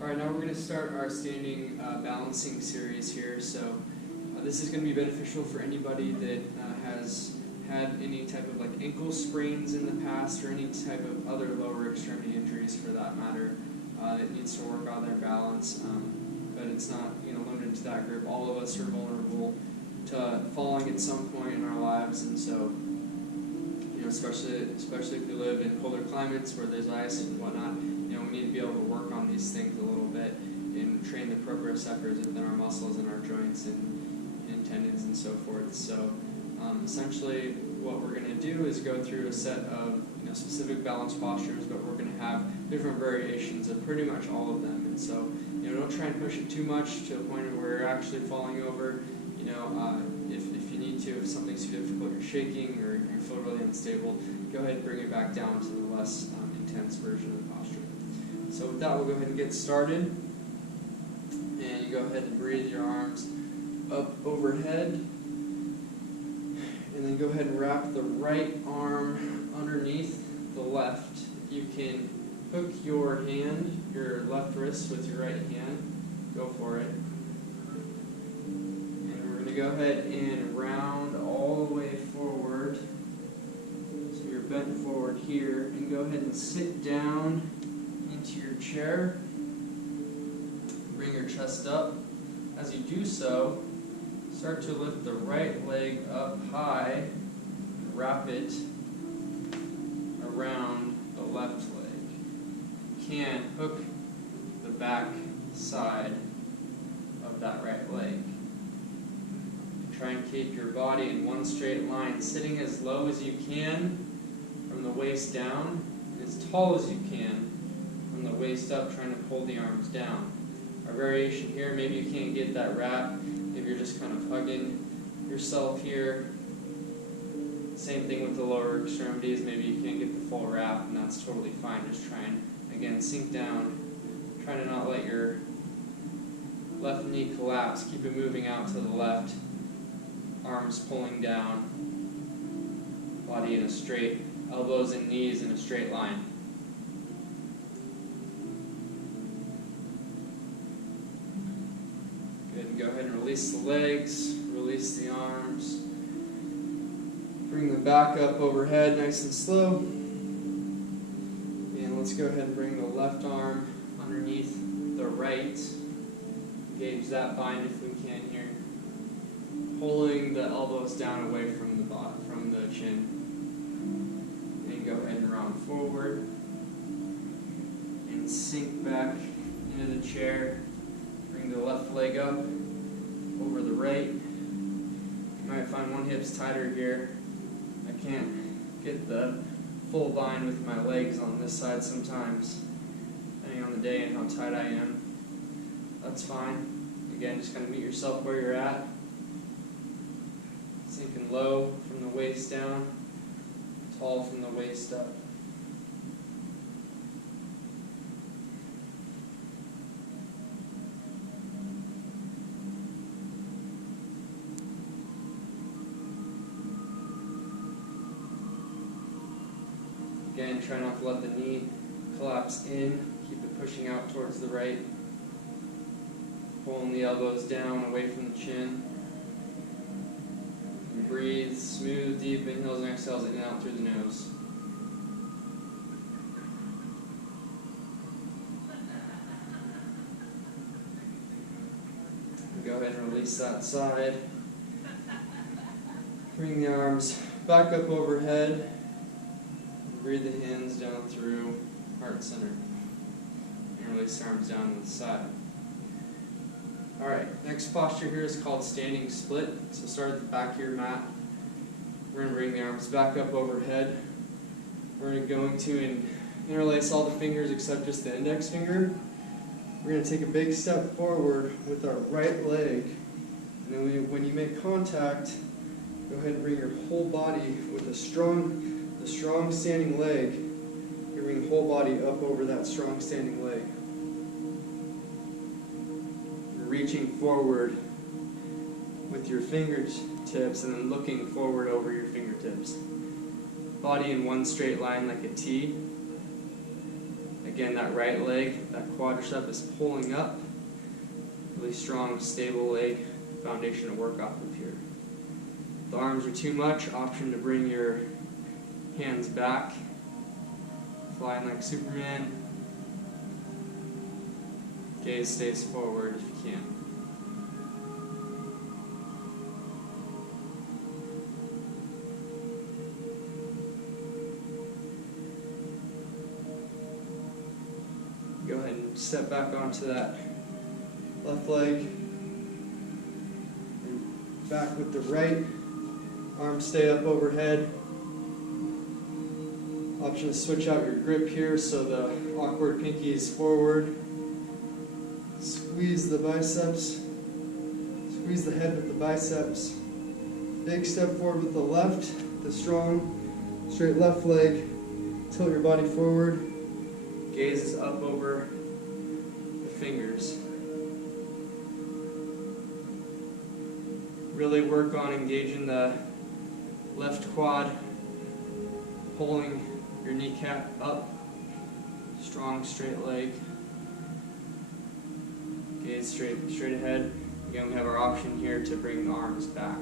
Alright, now we're going to start our standing balancing series here. So this is going to be beneficial for anybody that has had any type of like ankle sprains in the past, or any type of other lower extremity injuries for that matter, that needs to work on their balance. But it's not limited to that group. All of us are vulnerable to falling at some point in our lives, and so especially if we live in colder climates where there's ice and whatnot, we need to be able to work on these things a little bit and train the proprioceptors within our muscles and our joints and tendons and so forth. So essentially what we're going to do is go through a set of specific balance postures, but we're going to have different variations of pretty much all of them. And so don't try and push it too much to a point where you're actually falling over. If you need to, if something's too difficult, you're shaking or you feel really unstable, go ahead and bring it back down to the less intense version of the posture. So with that, we'll go ahead and get started. And you go ahead and breathe your arms up overhead. And then go ahead and wrap the right arm underneath the left. You can hook your hand, your left wrist with your right hand. Go for it. Go ahead and round all the way forward. So you're bent forward here, and go ahead and sit down into your chair. Bring your chest up. As you do so, start to lift the right leg up high, and wrap it around the left leg. You can hook the back side of that right leg. Try and keep your body in one straight line, sitting as low as you can from the waist down, and as tall as you can from the waist up, trying to pull the arms down. Our variation here, maybe you can't get that wrap, maybe you're just kind of hugging yourself here. Same thing with the lower extremities, maybe you can't get the full wrap, and that's totally fine. Just try and, again, sink down, try to not let your left knee collapse, keep it moving out to the left. Arms pulling down, body in a straight, elbows and knees in a straight line. Good, and go ahead and release the legs, release the arms. Bring them back up overhead nice and slow. And let's go ahead and bring the left arm underneath the right. Engage that bind if we can here. Pulling the elbows down away from the bottom, from the chin. And go ahead and round forward. And sink back into the chair. Bring the left leg up over the right. You might find one hip's tighter here. I can't get the full bind with my legs on this side sometimes, depending on the day and how tight I am. That's fine. Again, just kind of meet yourself where you're at. Sinking low from the waist down, tall from the waist up. Again, try not to let the knee collapse in. Keep it pushing out towards the right. Pulling the elbows down away from the chin. Breathe, smooth, deep inhales and exhales in and out through the nose. And go ahead and release that side. Bring the arms back up overhead. Breathe the hands down through heart center. And release the arms down to the side. Alright, next posture here is called standing split. So start at the back of your mat. We're going to bring the arms back up overhead. We're going to interlace all the fingers except just the index finger. We're going to take a big step forward with our right leg. And then when you make contact, go ahead and bring your whole body with the strong standing leg. You bring the whole body up over that strong standing leg. Reaching forward with your fingertips and then looking forward over your fingertips. Body in one straight line like a T. Again, that right leg, that quadricep is pulling up. Really strong, stable leg foundation to work off of here. If the arms are too much, option to bring your hands back, flying like Superman. Gaze stays forward if you can. Go ahead and step back onto that left leg. And back with the right. Arms stay up overhead. Option to switch out your grip here so the awkward pinky is forward. Squeeze the biceps. Squeeze the head with the biceps. Big step forward with the left. The strong, straight left leg. Tilt your body forward. Gaze is up over the fingers. Really work on engaging the left quad, pulling your kneecap up. Strong, straight leg. Gaze straight ahead. Again, we have our option here to bring the arms back.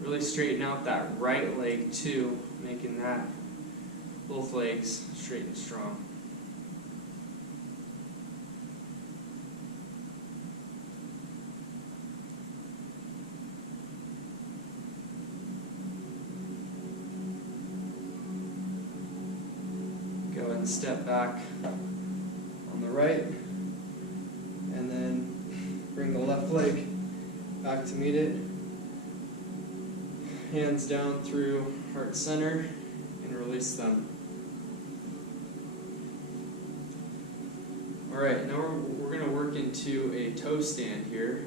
Really straighten out that right leg too, making that both legs straight and strong. Go ahead and step back on the right, and then bring the left leg back to meet it. Hands down through heart center and release them. Alright, now we're going to work into a toe stand here.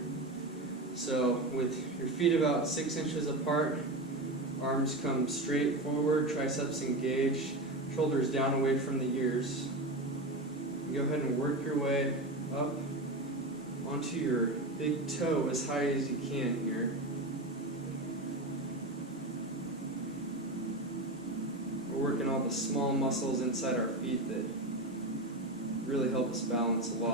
So with your feet about 6 inches apart, arms come straight forward, triceps engaged, shoulders down away from the ears. Go ahead and work your way up onto your big toe as high as you can here. Working all the small muscles inside our feet that really help us balance a lot.